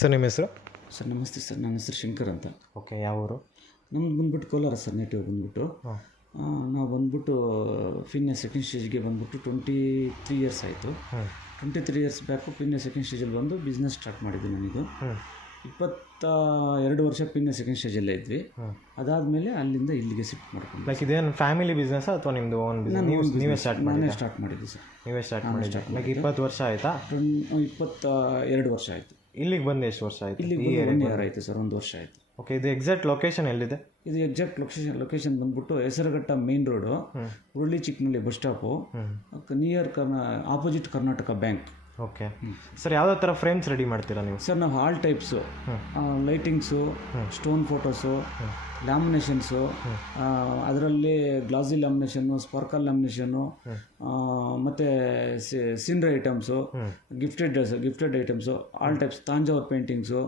Sir ನಿಮ್ಮ ಹೆಸರು? Sir ನಮಸ್ತೆ ಸರ್ ನನ್ನ ಹೆಸರು ಶಂಕರ್ ಅಂತ. ಓಕೆ ಯಾವ ಊರು? ನಮ್ದು ಬಂದ್ಬಿಟ್ಟು ಕೋಲಾರ ಸರ್ ನೇಟಿವ್ ಬಂದ್ಬಿಟ್ಟು. ನಾವು ಬಂದ್ಬಿಟ್ಟು ಫಿನ್ನೆ ಸೆಕೆಂಡ್ ಸ್ಟೇಜ್ಗೆ ಬಂದ್ಬಿಟ್ಟು ಟ್ವೆಂಟಿ ತ್ರೀ ಇಯರ್ಸ್ ಆಯಿತು ಟ್ವೆಂಟಿ ತ್ರೀ ಇಯರ್ಸ್ ಬ್ಯಾಕು ಪಿನ್ನೆ ಸೆಕೆಂಡ್ ಸ್ಟೇಜಲ್ಲಿ ಬಂದು ಬಿಸ್ನೆಸ್ ಸ್ಟಾರ್ಟ್ ಮಾಡಿದ್ದೆ ನನಗೆ. ಇಪ್ಪತ್ತ ಎರಡು ವರ್ಷ ಪಿನ್ನೆ ಸೆಕೆಂಡ್ ಸ್ಟೇಜಲ್ಲೇ ಇದ್ವಿ. ಅದಾದಮೇಲೆ ಅಲ್ಲಿಂದ ಇಲ್ಲಿಗೆ ಶಿಫ್ಟ್ ಮಾಡ್ಕೊಂಡು ಲೈಕ್ ಇದೇನು ಫ್ಯಾಮಿಲಿ ಬಿಸ್ನೆಸ್ ಅಥವಾ ನಿಮ್ಮದು ಓನ್ ಬಿಸ್ನೆಸ್ ನೀವು ಸ್ಟಾರ್ಟ್ ಮಾಡಿ ಸ್ಟಾರ್ಟ್ ಮಾಡಿದ್ವಿ ಸರ್. ನೀವೇ ಸ್ಟಾರ್ಟ್ ಮಾಡಿ ಸ್ಟಾರ್ಟ್ ಲೈಕ್ ಇಪ್ಪತ್ತು ವರ್ಷ ಆಯಿತಾ? ಇಪ್ಪತ್ತ ಎರಡು ವರ್ಷ ಆಯಿತು. ಇಲ್ಲಿಗೆ ಬಂದು ಎಷ್ಟು ವರ್ಷ ಆಯಿತು? ಇಲ್ಲಿ ಇಯರ್ ಆಯಿತು ಸರ್ ಒಂದು ವರ್ಷ ಆಯಿತು. ಓಕೆ ಇದು ಎಕ್ಸಾಕ್ಟ್ ಲೊಕೇಶನ್ ಎಲ್ಲಿದೆ? ಇದು ಎಕ್ಸಾಕ್ಟ್ ಲೊಕೇಶನ್ ಲೊಕೇಶನ್ ಬಂದ್ಬಿಟ್ಟು Hesaraghatta main road Huruli Chikkanalli bus stop near ಕರ್ನಾ opposite Karnataka bank okay. Sir ಯಾವ ಥರ ಫ್ರೇಮ್ಸ್ ರೆಡಿ ಮಾಡ್ತೀರಾ ನೀವು? ಸರ್ ನಾವು hall types lightings stone photos laminations ಅದರಲ್ಲಿ ಗ್ಲಾಸಿ ಲ್ಯಾಮಿನೇಷನ್ನು ಸ್ಪಾರ್ಕಲ್ ಲ್ಯಾಮಿನೇಷನ್ನು ಮತ್ತು scenery items gifted gifted items all types Thanjavur paintings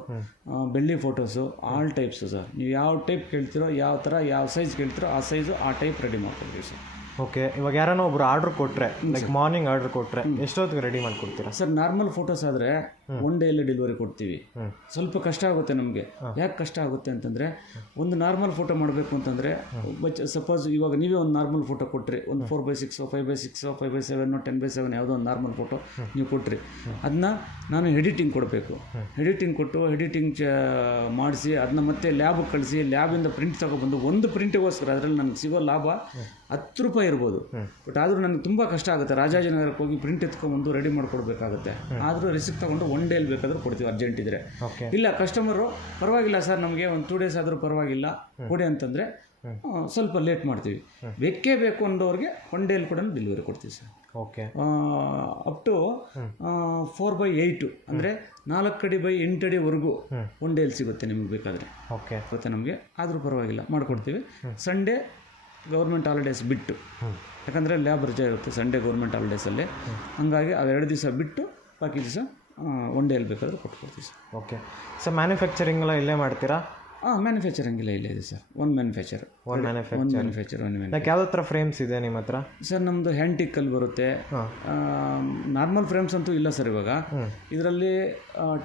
ಬೆಳ್ಳಿ photos all types sir. ನೀವು ಯಾವ ಟೈಪ್ ಕೇಳ್ತೀರೋ ಯಾವ ಥರ ಯಾವ ಸೈಜ್ ಕೇಳ್ತೀರೋ ಆ ಸೈಜು ಆ ಟೈಪ್ ರೆಡಿ ಮಾಡ್ಕೊಡ್ತೀವಿ ಸರ್. ಓಕೆ ಇವಾಗ ಯಾರನ್ನೋ ಒಬ್ರು ಆರ್ಡ್ರ್ ಕೊಟ್ಟರೆ ಲೈಕ್ ಮಾರ್ನಿಂಗ್ ಆರ್ಡ್ರ್ ಕೊಟ್ಟರೆ ಎಷ್ಟೊತ್ತಿಗೆ ರೆಡಿ ಮಾಡಿಕೊಡ್ತೀರಾ? ಸರ್ ನಾರ್ಮಲ್ ಫೋಟೋಸ್ ಆದರೆ ಒನ್ ಡೇಯಲ್ಲಿ ಡೆಲಿವರಿ ಕೊಡ್ತೀವಿ. ಸ್ವಲ್ಪ ಕಷ್ಟ ಆಗುತ್ತೆ ನಮಗೆ. ಯಾಕೆ ಕಷ್ಟ ಆಗುತ್ತೆ ಅಂತಂದರೆ ಒಂದು ನಾರ್ಮಲ್ ಫೋಟೋ ಮಾಡಬೇಕು ಅಂತಂದರೆ ಸಪೋಸ್ ಇವಾಗ ನೀವೇ ಒಂದು ನಾರ್ಮಲ್ ಫೋಟೋ ಕೊಟ್ಟ್ರಿ ಒಂದು four by six five by six five by seven ten by seven ಯಾವುದೋ ಒಂದು ನಾರ್ಮಲ್ ಫೋಟೋ ನೀವು ಕೊಟ್ಟ್ರಿ ಅದನ್ನ ನಾನು ಎಡಿಟಿಂಗ್ ಕೊಡಬೇಕು. ಎಡಿಟಿಂಗ್ ಕೊಟ್ಟು ಎಡಿಟಿಂಗ್ ಚ ಮಾಡಿಸಿ ಅದನ್ನ ಮತ್ತೆ ಲ್ಯಾಬ್ಗೆ ಕಳಿಸಿ ಲ್ಯಾಬಿಂದ ಪ್ರಿಂಟ್ ತಗೊಬಂದು ಒಂದು ಪ್ರಿಂಟಿಗೋಸ್ಕರ ಅದರಲ್ಲಿ ನನಗೆ ಸಿಗೋ ಲಾಭ ಹತ್ತು ರೂಪಾಯಿ ಇರ್ಬೋದು. ಬಟ್ ಆದರೂ ನನಗೆ ತುಂಬ ಕಷ್ಟ ಆಗುತ್ತೆ. ರಾಜಾಜಿನಗರಕ್ಕೆ ಹೋಗಿ ಪ್ರಿಂಟ್ ಎತ್ಕೊಂಡ್ಬಂದು ರೆಡಿ ಮಾಡಿಕೊಡ್ಬೇಕಾಗುತ್ತೆ. ಆದರೂ ರಿಸ್ಕ್ ತೊಗೊಂಡು ಒನ್ ಡೇಲಿ ಬೇಕಾದರೂ ಕೊಡ್ತೀವಿ ಅರ್ಜೆಂಟ್ ಇದ್ದರೆ ಇಲ್ಲ ಕಸ್ಟಮರು ಪರವಾಗಿಲ್ಲ ಸರ್ ನಮಗೆ ಒಂದು ಟೂ ಡೇಸ್ ಆದರೂ ಪರವಾಗಿಲ್ಲ. ಕೊಡಿ ಅಂತಂದರೆ ಸ್ವಲ್ಪ ಲೇಟ್ ಮಾಡ್ತೀವಿ. ಬೇಕೇ ಬೇಕು ಅನ್ನೋರಿಗೆ ಒನ್ ಡೇಲಿ ಕೂಡ ಡೆಲಿವರಿ ಕೊಡ್ತೀವಿ sir okay up to four by eight ಅಂದರೆ ನಾಲ್ಕು ಅಡಿ ಬೈ ಎಂಟು ಅಡಿವರೆಗೂ ಒನ್ ಡೇಲಿ ಸಿಗುತ್ತೆ ನಿಮ್ಗೆ ಬೇಕಾದರೆ. ಓಕೆ ಗೊತ್ತೆ ನಮಗೆ ಆದರೂ ಪರವಾಗಿಲ್ಲ ಮಾಡಿಕೊಡ್ತೀವಿ. ಸಂಡೇ ಗೌರ್ಮೆಂಟ್ ಹಾಲಿಡೇಸ್ ಬಿಟ್ಟು ಯಾಕಂದರೆ ಲ್ಯಾಬ್ ರಜೆ ಇರುತ್ತೆ ಸಂಡೇ ಗೌರ್ಮೆಂಟ್ ಹಾಲಿಡೇಸಲ್ಲಿ ಹಂಗಾಗಿ ಅವೆರಡು ದಿವಸ ಬಿಟ್ಟು ಬಾಕಿ ದಿವಸ ಒನ್ ಡೇಲಿ ಬೇಕಾದರೆ ಕೊಟ್ಕೊಡ್ತೀವಿ ಸರ್. ಓಕೆ ಸರ್ ಮ್ಯಾನುಫ್ಯಾಕ್ಚರಿಂಗ್ ಎಲ್ಲ ಇಲ್ಲೇ ಮಾಡ್ತೀರಾ? ಹಾಂ ಮ್ಯಾನುಫ್ಯಾಕ್ಚರಿಂಗ್ ಇಲ್ಲ ಇಲ್ಲೇ ಇದೆ sir. One manufacture one manufacture one manufacture one like ಯಾವ್ದು ಥರ ಫ್ರೇಮ್ಸ್ ಇದೆ ನಿಮ್ಮ ಹತ್ರ? ಸರ್ ನಮ್ಮದು ಹ್ಯಾಂಟಿಕ್ಕಲ್ಲಿ ಬರುತ್ತೆ. ಹಾಂ. ನಾರ್ಮಲ್ ಫ್ರೇಮ್ಸ್ ಅಂತೂ ಇಲ್ಲ ಸರ್ ಇವಾಗ. ಇದರಲ್ಲಿ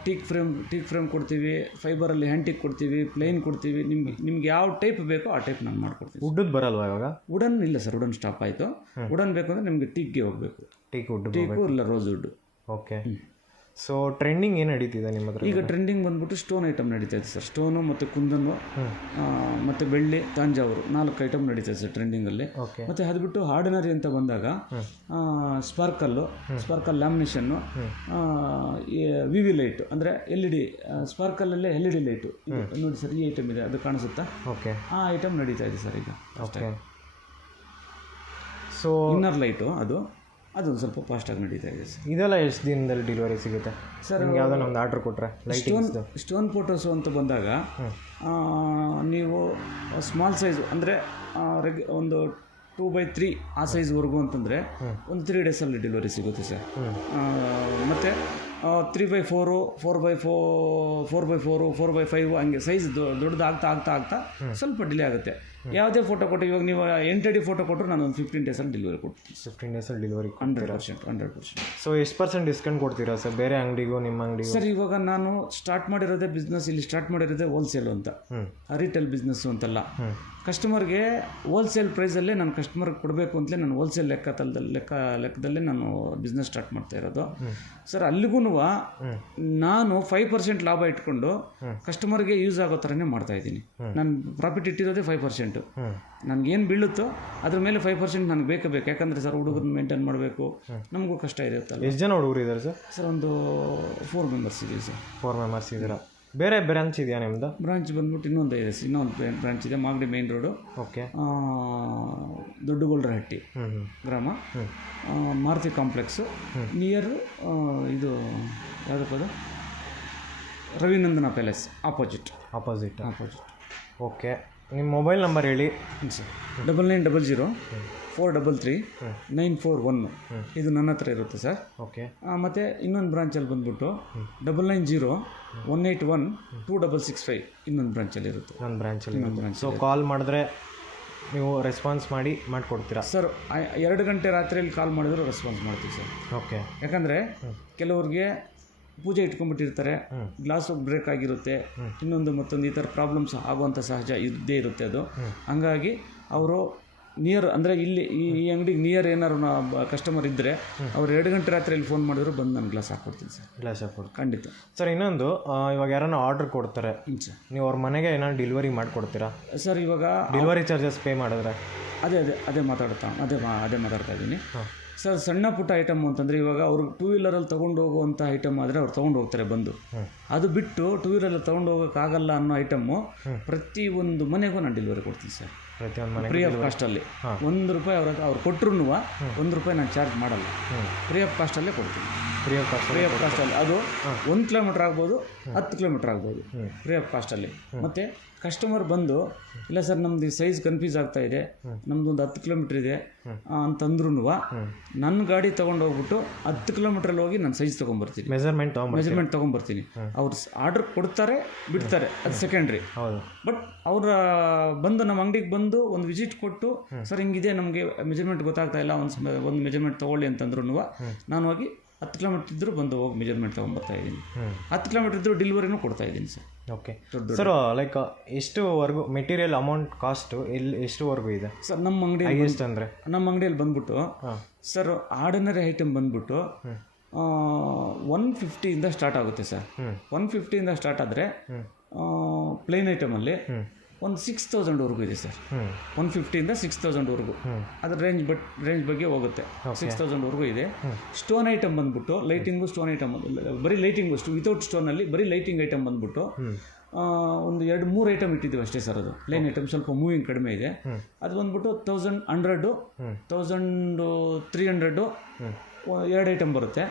ಟೀಕ್ ಫ್ರೇಮ್ ಟೀಕ್ ಫ್ರೇಮ್ ಕೊಡ್ತೀವಿ ಫೈಬರಲ್ಲಿ ಹ್ಯಾಂಟಿಕ್ ಕೊಡ್ತೀವಿ ಪ್ಲೇನ್ ಕೊಡ್ತೀವಿ. ನಿಮ್ಗೆ ನಿಮ್ಗೆ ಯಾವ ಟೈಪ್ ಬೇಕೋ ಆ ಟೈಪ್ ನಾನು ಮಾಡ್ಕೊಡ್ತೀವಿ ವುಡ್ ಬರಲ್ವಾ ಇವಾಗ? ವುಡನ್ ಇಲ್ಲ ಸರ್ ವುಡನ್ ಸ್ಟಾಪ್ ಆಯಿತು. ವುಡನ್ ಬೇಕು ಅಂದರೆ ನಿಮಗೆ ಟೀಕ್ಗೆ ಹೋಗಬೇಕು. ಟೀಕ್ ವುಡ್ ಟೀಕು ಇಲ್ಲ rose wood okay so trending ಏನು ನಡೀತಿದೆ ನಿಮ್ಮ ಹತ್ರ ಈಗ ಟ್ರೆಂಡಿಂಗ್ ಬಂದ್ಬಿಟ್ಟು ಸ್ಟೋನ್ ಐಟಮ್ ನಡೀತಾ ಇದೆ ಸರ್ ಸ್ಟೋನು ಮತ್ತು ಕುಂದನು ಮತ್ತು ಬೆಳ್ಳಿ ತಾಂಜಾವೂರು ನಾಲ್ಕು ಐಟಮ್ ನಡೀತಾ ಇದೆ ಸರ್ ಟ್ರೆಂಡಿಂಗಲ್ಲಿ ಮತ್ತು ಅದು ಬಿಟ್ಟು ಹಾರ್ಡಿನರಿ ಅಂತ ಬಂದಾಗ sparkle sparkle lamination V V light ಅಂದರೆ ಎಲ್ ಇ ಡಿ ಸ್ಪಾರ್ಕಲ್ಲಲ್ಲೇ ಎಲ್ ಇ ಡಿ ಲೈಟು ನೋಡಿ ಸರ್ ಈ ಐಟಮ್ ಇದೆ ಅದು ಕಾಣಿಸುತ್ತಾ? ಓಕೆ ಆ ಐಟಮ್ ನಡೀತಾ ಇದೆ ಸರ್ ಈಗ. ಓಕೆ ಸೊ ಇನ್ನರ್ ಲೈಟು ಅದು. ಅದೊಂದು ಸ್ವಲ್ಪ ಫಾಸ್ಟಾಗಿ ನಡೀತಾ ಇದೆ ಸರ್. ಇದೆಲ್ಲ ಎಷ್ಟು ದಿನದಲ್ಲಿ ಡೆಲಿವರಿ ಸಿಗುತ್ತೆ? ಸರ್ ನಿಮ್ಗೆ ಯಾವುದೋ ಒಂದು ಆರ್ಡ್ರ್ ಕೊಟ್ಟರೆ ಸ್ಟೋನ್ ಸ್ಟೋನ್ ಫೋಟೋಸು ಅಂತ ಬಂದಾಗ ನೀವು ಸ್ಮಾಲ್ ಸೈಜ್ ಅಂದರೆ ರೆಗ್ ಒಂದು ಟೂ ಬೈ ತ್ರೀ ಆ ಸೈಜ್ವರೆಗೂ ಅಂತಂದರೆ ಒಂದು ತ್ರೀ ಡೇಸಲ್ಲಿ ಡೆಲಿವರಿ ಸಿಗುತ್ತೆ ಸರ್. ಮತ್ತು three by four four by flow four by four four by five ಹಂಗೆ ಸೈಜ್ ದೊಡ್ಡದು ಆಗ್ತಾ ಆಗ್ತಾ ಆಗ್ತಾ ಸ್ವಲ್ಪ ಡಿಲೇ ಆಗುತ್ತೆ. ಯಾವುದೇ ಫೋಟೋ ಕೊಟ್ಟು ಇವಾಗ ನೀವು ಎಂಟು ಅಡಿ ಫೋಟೋ ಕೊಟ್ಟರು ನಾನು ಒಂದು ಫಿಫ್ಟೀನ್ ಡೇಸಲ್ಲಿ ಡೆಲಿವರಿ ಕೊಡ್ತೀನಿ. ಫಿಫ್ಟೀನ್ ಡೇಸಲ್ಲಿ delivery hundred percent hundred percent so ಎಷ್ಟು ಪರ್ಸೆಂಟ್ ಡಿಸ್ಕೌಂಟ್ ಕೊಡ್ತೀರಾ ಸರ್? ಬೇರೆ ಅಂಗಡಿಗೂ ನಿಮ್ಮ ಅಂಗಡಿಗೂ? ಸರ್ ಇವಾಗ ನಾನು ಸ್ಟಾರ್ಟ್ ಮಾಡಿರೋದೇ ಬಿಸ್ನೆಸ್ ಇಲ್ಲಿ ಸ್ಟಾರ್ಟ್ ಮಾಡಿರೋದೇ ಹೋಲ್ಸೇಲು ಅಂತ. ರಿಟೇಲ್ ಬಿಸ್ನೆಸ್ಸು ಅಂತಲ್ಲ. ಕಸ್ಟಮರ್ಗೆ ಹೋಲ್ಸೇಲ್ ಪ್ರೈಸಲ್ಲೇ ನಾನು ಕಸ್ಟಮರ್ಗೆ ಕೊಡಬೇಕು ಅಂತಲೇ ನಾನು ಹೋಲ್ಸೇಲ್ ಲೆಕ್ಕದಲ್ಲಿ ಲೆಕ್ಕ ಲೆಕ್ಕದಲ್ಲೇ ನಾನು ಬಿಸ್ನೆಸ್ ಸ್ಟಾರ್ಟ್ ಮಾಡ್ತಾ ಇರೋದು. ಸರ್ ಅಲ್ಲಿಗೂ ನಾನು ಫೈವ್ ಪರ್ಸೆಂಟ್ ಲಾಭ ಇಟ್ಕೊಂಡು ಕಸ್ಟಮರ್ಗೆ ಯೂಸ್ ಆಗೋ ಥರನೇ ಮಾಡ್ತಾ ಇದ್ದೀನಿ. ನಾನು ಪ್ರಾಫಿಟ್ ಇಟ್ಟಿರೋದೇ ಫೈವ್ ಪರ್ಸೆಂಟು ಹ್ಞೂ ನನಗೇನು ಬೀಳುತ್ತೋ ಅದ್ರ ಮೇಲೆ ಫೈವ್ ಪರ್ಸೆಂಟ್ ನನಗೆ ಬೇಕೇ ಬೇಕು. ಯಾಕಂದರೆ ಸರ್ ಹುಡುಗರನ್ನ ಮೇಂಟೈನ್ ಮಾಡಬೇಕು. ನಮಗೂ ಕಷ್ಟ ಇರುತ್ತಲ್ಲ ಎಷ್ಟು ಜನ ಹುಡುಗರು ಇದ್ದಾರೆ ಸರ್? ಸರ್ ಒಂದು ಫೋರ್ ಮೆಂಬರ್ಸ್ ಇದೆ ಸರ್. ಫೋರ್ ಮೆಂಬರ್ಸ್ ಇದ್ದೀರಾ? ಬೇರೆ ಬ್ರಾಂಚ್ ಇದೆಯಾ ನಿಮ್ಮದು ಬ್ರಾಂಚ್ ಬಂದ್ಬಿಟ್ಟು ಇನ್ನೊಂದು ಇದೆ ಸರ್ ಇನ್ನೊಂದು ಬ್ರಾಂಚ್ ಇದೆ Magadi main road okay Doddagollarahatti ಗ್ರಾಮ. ಮಾರುತಿ ಕಾಂಪ್ಲೆಕ್ಸು ನಿಯರ್ ಇದು ಯಾವುದಪ್ಪ ಅದು? Ravinandana palace opposite opposite opposite okay ನಿಮ್ಮ ಮೊಬೈಲ್ ನಂಬರ್ ಹೇಳಿ. Sir. Double nine double zero four double three nine four one. ಇದು ನನ್ನ ಹತ್ರ ಇರುತ್ತೆ ಸರ್. ಓಕೆ. ಮತ್ತು ಇನ್ನೊಂದು ಬ್ರಾಂಚಲ್ಲಿ ಬಂದ್ಬಿಟ್ಟು double nine zero one eight one two double six five ಇನ್ನೊಂದು ಬ್ರಾಂಚಲ್ಲಿ ಇರುತ್ತೆ. ನನ್ನ ಬ್ರಾಂಚಲ್ಲಿ ಇನ್ನೊಂದು ಬ್ರಾಂಚ್ ಸೊ ಕಾಲ್ ಮಾಡಿದ್ರೆ ನೀವು ರೆಸ್ಪಾನ್ಸ್ ಮಾಡಿ ಮಾಡಿಕೊಡ್ತೀರಾ? ಸರ್ ಎರಡು ಗಂಟೆ ರಾತ್ರಿಯಲ್ಲಿ ಕಾಲ್ ಮಾಡಿದ್ರೆ ರೆಸ್ಪಾನ್ಸ್ ಮಾಡ್ತೀವಿ ಸರ್. ಓಕೆ ಯಾಕಂದರೆ ಕೆಲವ್ರಿಗೆ ಪೂಜೆ ಇಟ್ಕೊಂಡ್ಬಿಟ್ಟಿರ್ತಾರೆ. ಗ್ಲಾಸ್ ಬ್ರೇಕ್ ಆಗಿರುತ್ತೆ. ಇನ್ನೊಂದು ಮತ್ತೊಂದು ಈ ಥರ ಪ್ರಾಬ್ಲಮ್ಸ್ ಆಗುವಂಥ ಸಹಜ ಇದ್ದೇ ಇರುತ್ತೆ ಅದು. ಹಂಗಾಗಿ ಅವರು ನಿಯರ್ ಅಂದರೆ ಇಲ್ಲಿ ಈ ಈ ಅಂಗಡಿಗೆ ನಿಯರ್ ಏನಾರು ಕಸ್ಟಮರ್ ಇದ್ದರೆ ಅವ್ರು ಎರಡು ಗಂಟೆ ರಾತ್ರಿಯಲ್ಲಿ ಫೋನ್ ಮಾಡಿದ್ರು ಬಂದು ನಾನು ಗ್ಲಾಸ್ ಹಾಕ್ಕೊಡ್ತೀನಿ ಸರ್. ಗ್ಲಾಸ್ ಹಾಕ್ಕೊಡ್ತೀನಿ. ಖಂಡಿತ. ಸರ್ ಇನ್ನೊಂದು ಇವಾಗ ಯಾರನ್ನ ಆರ್ಡರ್ ಕೊಡ್ತಾರೆ. ಸರ್. ನೀವು ಅವ್ರ ಮನೆಗೆ ಏನಾದ್ರು ಡೆಲಿವರಿ ಮಾಡಿಕೊಡ್ತೀರಾ? ಸರ್ ಇವಾಗ ಡೆಲಿವರಿ ಚಾರ್ಜಸ್ ಪೇ ಮಾಡಿದ್ರೆ. ಅದೇ ಅದೇ ಅದೇ ಮಾತಾಡ್ತಾ ಅದೇ ಮಾ ಅದೇ ಮಾತಾಡ್ತಾ ಇದ್ದೀನಿ. ಸರ್ ಸಣ್ಣ ಪುಟ್ಟ ಐಟಮ್ ಅಂತಂದರೆ ಇವಾಗ ಅವರು ಟೂ ವೀಲರಲ್ಲಿ ತೊಗೊಂಡು ಹೋಗುವಂಥ ಐಟಮ್ ಆದರೆ ಅವ್ರು ತೊಗೊಂಡು ಹೋಗ್ತಾರೆ ಬಂದು. ಅದು ಬಿಟ್ಟು ಟೂ ವೀಲರಲ್ಲಿ ತೊಗೊಂಡು ಹೋಗೋಕ್ಕಾಗಲ್ಲ ಅನ್ನೋ ಐಟಮ್ಮು ಪ್ರತಿ ಒಂದು ಮನೆಗೂ ನಾನು ಡೆಲಿವರಿ ಕೊಡ್ತೀನಿ ಸರ್. ಫ್ರೀ ಆಫ್ ಕಾಸ್ಟಲ್ಲಿ ಒಂದು ರೂಪಾಯಿ ಅವ್ರ ಅವ್ರು ಕೊಟ್ಟರು ಒಂದು ರೂಪಾಯಿ ನಾನು ಚಾರ್ಜ್ ಮಾಡಲ್ಲ. ಫ್ರೀ ಆಫ್ ಕಾಸ್ಟಲ್ಲೇ ಕೊಡ್ತೀನಿ. Free of cost free of ಕಾಸ್ಟಲ್ಲಿ ಅದು ಒಂದು ಕಿಲೋಮೀಟ್ರ್ ಆಗ್ಬೋದು ಹತ್ತು ಕಿಲೋಮೀಟ್ರ್ ಆಗ್ಬೋದು ಫ್ರೀ ಆಫ್ ಕಾಸ್ಟಲ್ಲಿ ಮತ್ತು ಕಸ್ಟಮರ್ ಬಂದು ಇಲ್ಲ ಸರ್ ನಮ್ದು ಸೈಜ್ ಕನ್ಫ್ಯೂಸ್ ಆಗ್ತಾ ಇದೆ ನಮ್ದು ಒಂದು ಹತ್ತು ಕಿಲೋಮೀಟ್ರ್ ಇದೆ ಅಂತಂದ್ರೂ ನನ್ನ ಗಾಡಿ ತೊಗೊಂಡು ಹೋಗ್ಬಿಟ್ಟು ಹತ್ತು ಕಿಲೋಮೀಟ್ರಲ್ಲಿ ಹೋಗಿ ನಾನು ಸೈಜ್ ತೊಗೊಂಬರ್ತೀನಿ. ಮೆಜರ್ಮೆಂಟ್ ಮೆಜರ್ಮೆಂಟ್ ತೊಗೊಂಬರ್ತೀನಿ. ಅವ್ರು ಆರ್ಡರ್ ಕೊಡ್ತಾರೆ ಬಿಡ್ತಾರೆ ಅದು ಸೆಕೆಂಡ್ರಿ ಬಟ್ ಅವರ ಬಂದು ನಮ್ಮ ಅಂಗಡಿಗೆ ಬಂದು ಒಂದು ವಿಸಿಟ್ ಕೊಟ್ಟು ಸರ್ ಹಿಂಗಿದೆ ನಮಗೆ ಮೆಜರ್ಮೆಂಟ್ ಗೊತ್ತಾಗ್ತಾ ಇಲ್ಲ ಒಂದು ಒಂದು ಮೆಜರ್ಮೆಂಟ್ ತೊಗೊಳ್ಳಿ ಅಂತಂದ್ರೂ ನಾನು ಹೋಗಿ ಹತ್ತು ಕಿಲೋಮೀಟ್ರ್ ಇದ್ದರೂ ಬಂದು ಹೋಗಿ ಮೆಜರ್ಮೆಂಟ್ ತೊಗೊಂಬರ್ತಾ ಇದ್ದೀನಿ. ಹತ್ತು ಕಿಲೋಮೀಟ್ರ್ ಇದ್ದರೂ ಡೆಲಿವರಿನೂ ಕೊಡ್ತಾ ಇದ್ದೀನಿ ಸರ್. ಓಕೆ ಸರ್ ಲೈಕ್ ಎಷ್ಟುವರೆಗೂ ಮೆಟೀರಿಯಲ್ ಅಮೌಂಟ್ ಕಾಸ್ಟು ಎಲ್ಲಿ ಎಷ್ಟುವರೆಗೂ ಇದೆ? ಸರ್ ನಮ್ಮ ಅಂಗಡಿ ಎಷ್ಟು ಅಂದರೆ? ನಮ್ಮ ಅಂಗಡಿಯಲ್ಲಿ ಬಂದ್ಬಿಟ್ಟು ಸರ್ ಆರ್ಡಿನರಿ ಐಟಮ್ ಬಂದ್ಬಿಟ್ಟು ಒನ್ ಫಿಫ್ಟಿಯಿಂದ ಸ್ಟಾರ್ಟ್ ಆಗುತ್ತೆ ಸರ್. ಒನ್ ಫಿಫ್ಟಿಯಿಂದ ಸ್ಟಾರ್ಟ್ ಆದರೆ ಪ್ಲೇನ್ ಐಟಮಲ್ಲಿ ಒಂದು ಸಿಕ್ಸ್ ತೌಸಂಡ್ವರೆಗೂ ಇದೆ ಸರ್. ಒನ್ ಫಿಫ್ಟಿಯಿಂದ ಸಿಕ್ಸ್ ತೌಸಂಡ್ವರೆಗೂ ಅದ್ರ ರೇಂಜ್ ಬಟ್ ರೇಂಜ್ ಬಗ್ಗೆ ಹೋಗುತ್ತೆ. ಸಿಕ್ಸ್ ತೌಸಂಡ್ವರೆಗೂ ಇದೆ. ಸ್ಟೋನ್ ಐಟಮ್ ಬಂದ್ಬಿಟ್ಟು ಲೈಟಿಂಗು ಸ್ಟೋನ್ ಐಟಮ್ ಬರೀ ಲೈಟಿಂಗು ವಿತೌಟ್ ಸ್ಟೋನಲ್ಲಿ ಬರೀ ಲೈಟಿಂಗ್ ಐಟಮ್ ಬಂದ್ಬಿಟ್ಟು ಒಂದು ಎರಡು ಮೂರು ಐಟಮ್ ಇಟ್ಟಿದ್ದೀವಿ ಅಷ್ಟೇ ಸರ್ ಅದು. ಲೈನ್ ಐಟಮ್ ಸ್ವಲ್ಪ ಮೂವಿಂಗ್ ಕಡಿಮೆ ಇದೆ. ಅದು ಬಂದ್ಬಿಟ್ಟು thousand hundred thousand three hundred ಎರಡು ಐಟಮ್ ಬರುತ್ತೆ.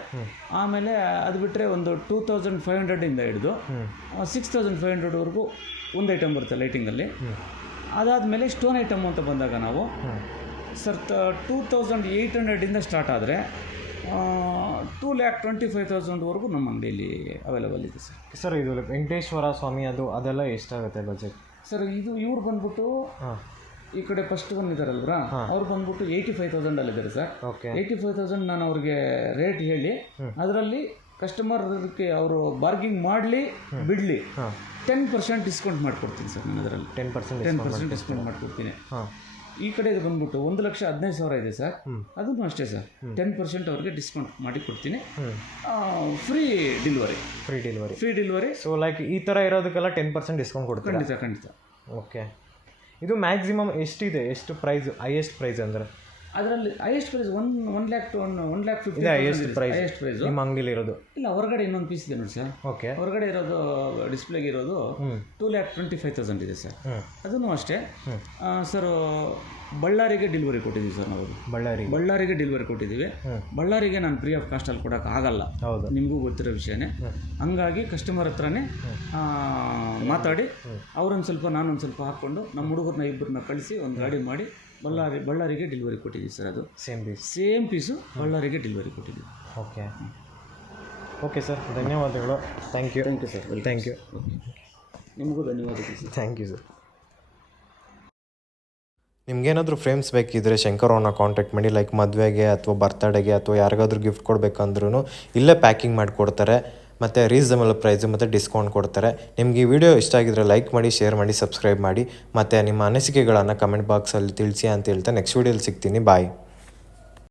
ಆಮೇಲೆ ಅದು ಬಿಟ್ಟರೆ ಒಂದು ಟೂ ತೌಸಂಡ್ ಫೈವ್ ಹಂಡ್ರೆಡಿಂದ ಹಿಡಿದು ಸಿಕ್ಸ್ ತೌಸಂಡ್ ಫೈವ್ ಹಂಡ್ರೆಡ್ವರೆಗೂ ಒಂದು ಐಟಮ್ ಬರುತ್ತೆ ಲೈಟಿಂಗಲ್ಲಿ ಅದಾದಮೇಲೆ ಸ್ಟೋನ್ ಐಟಮ್ ಅಂತ ಬಂದಾಗ ನಾವು ಸರ್ ಟೂ ತೌಸಂಡ್ ಏಯ್ಟ್ ಹಂಡ್ರೆಡಿಂದ ಸ್ಟಾರ್ಟ್ ಆದರೆ ಟೂ ಲ್ಯಾಕ್ ಟ್ವೆಂಟಿ ಫೈವ್ ತೌಸಂಡ್ವರೆಗೂ ನಮ್ಮ ಅಂಗಡಿಯಲ್ಲಿ ಅವೈಲೇಬಲ್ ಇದೆ ಸರ್. ಸರ್ ಇದು ವೆಂಕಟೇಶ್ವರ ಸ್ವಾಮಿ ಅದು ಅದೆಲ್ಲ ಎಷ್ಟಾಗುತ್ತೆ ಬಜೆಟ್ ಸರ್ ಇದು ಇವ್ರು ಬಂದ್ಬಿಟ್ಟು ಈ ಕಡೆ ಫಸ್ಟ್ ಬಂದಿದ್ದಾರಲ್ರ ಅವ್ರು ಬಂದ್ಬಿಟ್ಟು ಏಯ್ಟಿ ಫೈವ್ ತೌಸಂಡ್ ಅಲ್ಲಿದ್ದಾರೆ ಸರ್. ಏಯ್ಟಿ ಫೈವ್ ತೌಸಂಡ್ ನಾನು ಅವ್ರಿಗೆ ರೇಟ್ ಹೇಳಿ ಅದರಲ್ಲಿ ಕಸ್ಟಮರ್ಗೆ ಅವರು ಬಾರ್ಗಿಂಗ್ ಮಾಡಲಿ ಬಿಡಲಿ. ಟೆನ್ ಪರ್ಸೆಂಟ್ ಡಿಸ್ಕೌಂಟ್ ಮಾಡಿಕೊಡ್ತೀನಿ ಸರ್ ನಾನು ಅದರಲ್ಲಿ. Ten percent ten percent discount ಮಾಡಿಕೊಡ್ತೀನಿ. ಈ ಕಡೆ ಇದು ಬಂದ್ಬಿಟ್ಟು ಒಂದು ಲಕ್ಷ ಹದಿನೈದು ಸಾವಿರ ಇದೆ ಸರ್. ಅದನ್ನು ಅಷ್ಟೇ ಸರ್. ಟೆನ್ ಪರ್ಸೆಂಟ್ ಅವ್ರಿಗೆ ಡಿಸ್ಕೌಂಟ್ ಮಾಡಿ ಕೊಡ್ತೀನಿ. Free delivery free delivery free delivery so like ಈ ಥರ ಇರೋದಕ್ಕೆಲ್ಲ ಟೆನ್ ಪರ್ಸೆಂಟ್ ಡಿಸ್ಕೌಂಟ್ ಕೊಡ್ತೀನಿ ಖಂಡಿತ ಖಂಡಿತ. ಓಕೆ ಇದು ಮ್ಯಾಕ್ಸಿಮಮ್ ಎಷ್ಟಿದೆ? ಎಷ್ಟು ಪ್ರೈಸ್ ಹೈಯೆಸ್ಟ್ ಪ್ರೈಸ್ ಅಂದರೆ? ಅದರಲ್ಲಿ highest price one one lakh to one one lakh fifty highest price. Highest price ನಿಮ್ಮ ಅಂಗಡಿಲಿ ಇರೋದು. ಇಲ್ಲ ಹೊರಗಡೆ ಇನ್ನೊಂದು ಪೀಸ್ ಇದೆ ನೋಡಿ ಸರ್ ಓಕೆ ಹೊರಗಡೆ ಇರೋದು ಡಿಸ್ಪ್ಲೇಗೆ ಇರೋದು two lakh twenty five thousand ಇದೆ ಸರ್ ಅದನ್ನು ಅಷ್ಟೇ. ಸರ್ ಬಳ್ಳಾರಿಗೆ ಡೆಲಿವರಿ ಕೊಟ್ಟಿದ್ದೀವಿ ಸರ್ ನಾವು. ಬಳ್ಳಾರಿ ಬಳ್ಳಾರಿಗೆ ಡೆಲಿವರಿ ಕೊಟ್ಟಿದ್ದೀವಿ. ಬಳ್ಳಾರಿಗೆ ನಾನು ಫ್ರೀ ಆಫ್ ಕಾಸ್ಟಲ್ಲಿ ಕೊಡೋಕೆ ಆಗಲ್ಲ. ಹೌದು. ನಿಮಗೂ ಗೊತ್ತಿರೋ ವಿಷಯನೇ. ಹಂಗಾಗಿ ಕಸ್ಟಮರ್ ಹತ್ರನೇ ಮಾತಾಡಿ. ಅವ್ರೊಂದು ಸ್ವಲ್ಪ ನಾನೊಂದು ಸ್ವಲ್ಪ ಹಾಕ್ಕೊಂಡು ನಮ್ಮ ಹುಡುಗರನ್ನ ಇಬ್ಬರನ್ನ ಕಳಿಸಿ ಒಂದು ಗಾಡಿ ಮಾಡಿ ಬಳ್ಳಾರಿ ಬಳ್ಳಾರಿಗೆ ಡೆಲಿವರಿ ಕೊಟ್ಟಿದ್ದೀವಿ ಸರ್ ಅದು. ಸೇಮ್ ಪೀಸ್ ಸೇಮ್ ಪೀಸು ಬಳ್ಳಾರಿಗೆ ಡೆಲಿವರಿ ಕೊಟ್ಟಿದ್ದೀವಿ. ಓಕೆ ಓಕೆ ಸರ್ ಧನ್ಯವಾದಗಳು. Thank you thank you sir thank you ನಿಮಗೂ ಧನ್ಯವಾದಗಳು ಸರ್ ಥ್ಯಾಂಕ್ ಯು ಸರ್ ನಿಮಗೇನಾದರೂ ಫ್ರೇಮ್ಸ್ ಬೇಕಿದ್ದರೆ ಶಂಕರ್ ಅವ್ರನ್ನ ಕಾಂಟ್ಯಾಕ್ಟ್ ಮಾಡಿ ಲೈಕ್ ಮದುವೆಗೆ ಅಥವಾ ಬರ್ತಡೇಗೆ ಅಥವಾ ಯಾರಿಗಾದ್ರೂ ಗಿಫ್ಟ್ ಕೊಡಬೇಕಂದ್ರೂ ಇಲ್ಲೇ ಪ್ಯಾಕಿಂಗ್ ಮಾಡಿಕೊಡ್ತಾರೆ. ಮತ್ತು ರೀಸನಬಲ್ ಪ್ರೈಸು ಮತ್ತು ಡಿಸ್ಕೌಂಟ್ ಕೊಡ್ತಾರೆ. ನಿಮಗೆ ಈ ವಿಡಿಯೋ ಇಷ್ಟ ಆಗಿದ್ರೆ ಲೈಕ್ ಮಾಡಿ ಶೇರ್ ಮಾಡಿ ಸಬ್ಸ್ಕ್ರೈಬ್ ಮಾಡಿ. ಮತ್ತು ನಿಮ್ಮ ಅನಿಸಿಕೆಗಳನ್ನು ಕಮೆಂಟ್ ಬಾಕ್ಸಲ್ಲಿ ತಿಳಿಸಿ ಅಂತ ಹೇಳ್ತಾ ನೆಕ್ಸ್ಟ್ ವೀಡಿಯೋಲಿ ಸಿಗ್ತೀನಿ. ಬಾಯ್